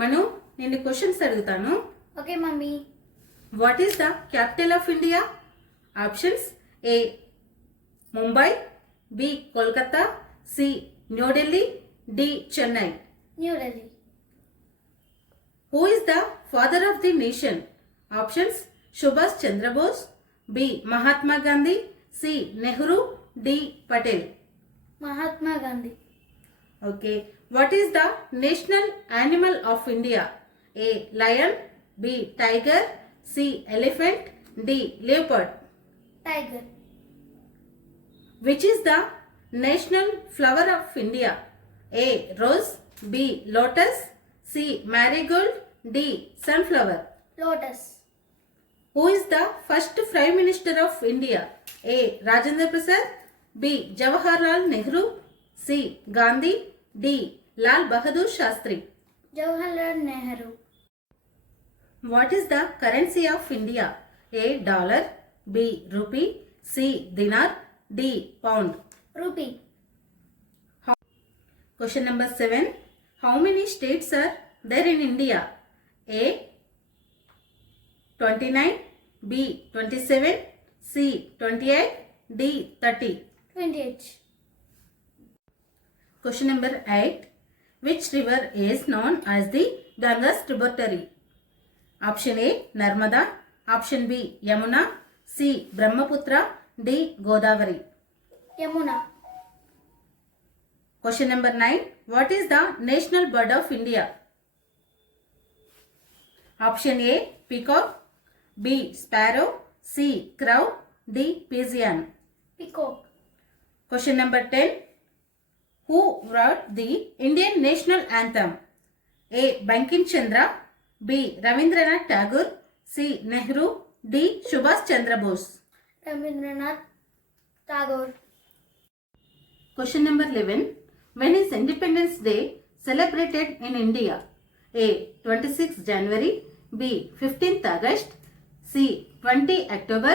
మను, నేను క్వశ్చన్స్ అడుగుతాను. Okay mummy. What is the capital of India? Options: A Mumbai, B Kolkata, C New Delhi, D Chennai. New Delhi. Who is the father of the nation? Options: Subhash Chandra Bose, B Mahatma Gandhi, C Nehru, D Patel. Mahatma Gandhi. Okay. What is the national animal of India? A lion, B tiger, C elephant, D leopard. Tiger. Which is the national flower of India? A rose, B lotus, C Marie Gold, D sunflower. Lotus. Who is the first prime minister of India? A Rajendra Prasad, B Jawaharlal Nehru, C Gandhi, D Lal Bahadur Shastri. Jawaharlal Nehru. What is the currency of India? A dollar, B rupee, C dinar, D pound. Rupee. Question number 7. How many states are there in India? A 29, B 27, C 28, D 30. 28. Question number 8. Which river is known as the Ganga's tributary? Option A Narmada, Option B Yamuna, C Brahmaputra, D Godavari. Yamuna. Question number 9. What is the national bird of India? Option A peacock, B sparrow, C crow, D pigeon. Peacock. Question number 10. Who wrote the Indian national anthem? A Bankim Chandra, B Ravindranath Tagore, C Nehru, D Subhash Chandra Bose. Rabindranath Tagore. Question number 11. When is Independence Day celebrated in India? A 26 January, B 15th August, C 20 October,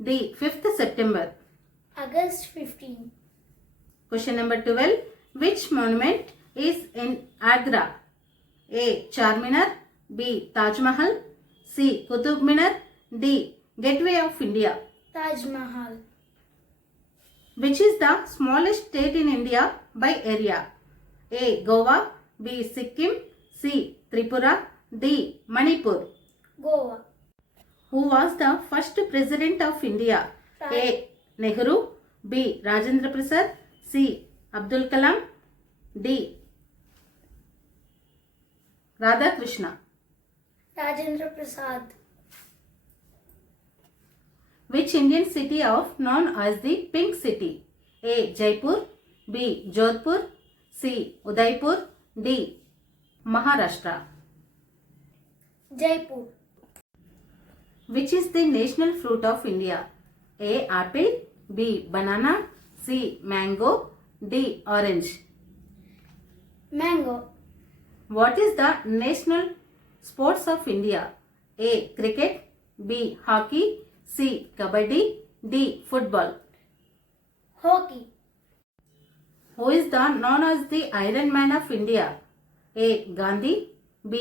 D 5th September. August 15. Question number 12. Which monument is in Agra? A Charminar, B Taj Mahal, C Qutub Minar, D Gateway of India. Taj Mahal. Which is the smallest state in India by area? A Goa, B Sikkim, C Tripura, D Manipur. Goa. Who was the first president of India? A Nehru, B Rajendra Prasad, C Abdul Kalam, D Radhakrishna. Rajendra Prasad. Which Indian city of known as the Pink City? A Jaipur, B Jodhpur, C Udaipur, D Maharashtra. Jaipur. Which is the national fruit of India? A apple, B banana, C mango, D orange. Mango. What is the national sports of India? A cricket, B hockey, C kabaddi, D football. Hockey. Who is the known as the Iron Man of India? A Gandhi, B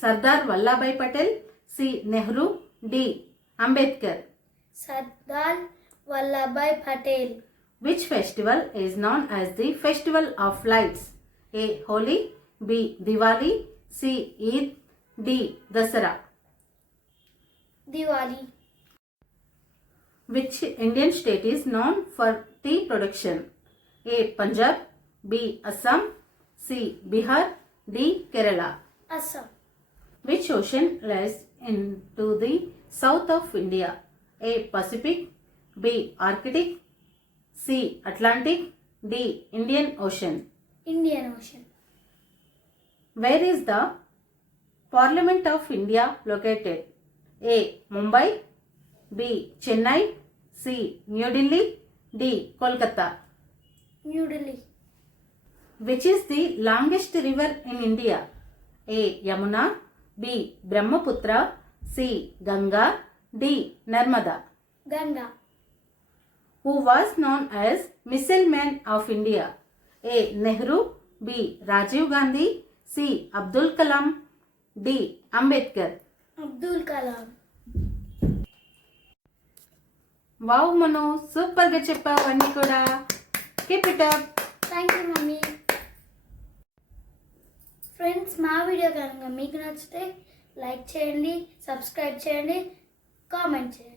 Sardar Vallabhbhai Patel, C Nehru, D Ambedkar. Sardar వల్లభాయ్ Patel. Which festival is known as the Festival of Lights? A Holi, B Diwali, C Eid, D Dasara. Diwali. Which Indian state is known for tea production? A Punjab, B Assam, C Bihar, D Kerala. Assam. Which ocean lies into the south of India? A Pacific, B Arctic, C Atlantic, D Indian Ocean. Indian ocean. Where is the Parliament of India located? A Mumbai, B Chennai, C New Delhi, D Kolkata. New Delhi. Which is the longest river in India? A Yamuna, B Brahmaputra, C Ganga, D Narmada. Ganga. Who was known as Missile Man of India? A Nehru, B Rajiv Gandhi, C Abdul Kalam, D Ambedkar. Abdul Kalam. Wow Manu, సూపర్గా చెప్పావు అన్నీ కూడా. Keep it up. Thank you mummy. Friends, మా video కనుక మీకు నచ్చితే లైక్ చేయండి, సబ్స్క్రైబ్ చేయండి, కామెంట్ చేయండి.